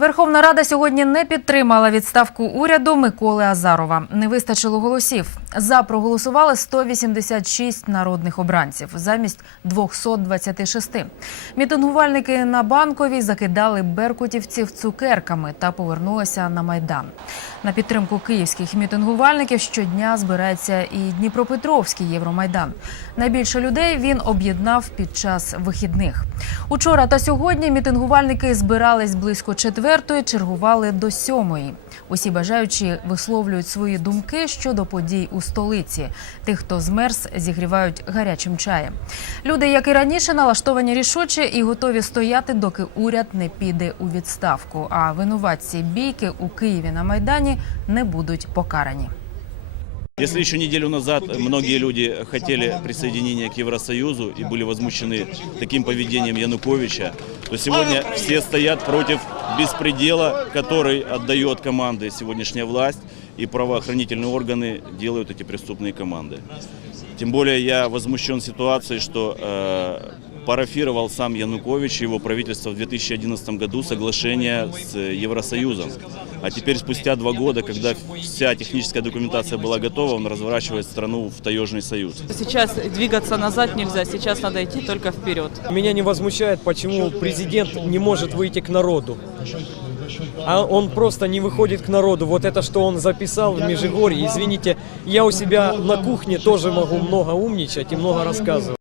Верховна Рада сьогодні не підтримала відставку уряду Миколи Азарова. Не вистачило голосів. За проголосували 186 народних обранців замість 226. Мітингувальники на банковій закидали беркутівців цукерками та повернулися на майдан. На підтримку київських мітингувальників щодня збирається і Дніпропетровський Євромайдан. Найбільше людей він об'єднав під час вихідних. Учора та сьогодні мітингувальники збирались близько четвертої, чергували до сьомої. Усі бажаючі висловлюють свої думки щодо подій у столиці. Тих, хто змерз, зігрівають гарячим чаєм. Люди, як і раніше, налаштовані рішуче і готові стояти, доки уряд не піде у відставку. А винуватці бійки у Києві на майдані не будуть покарані. Если еще неделю назад многие люди хотели присоединения к Евросоюзу и были возмущены таким поведением Януковича, то сегодня все стоят против беспредела, который отдает команды сегодняшняя власть, и правоохранительные органы делают эти преступные команды. Тем более я возмущен ситуацией, что э, парафировал сам Янукович и его правительство в 2011 году соглашение с Евросоюзом. А теперь, спустя два года, когда вся техническая документация была готова, он разворачивает страну в таежный союз. Сейчас двигаться назад нельзя, сейчас надо идти только вперед. Меня не возмущает, почему президент не может выйти к народу. А он просто не выходит к народу. Вот это, что он записал в Межигорье, извините, я у себя на кухне тоже могу много умничать и много рассказывать.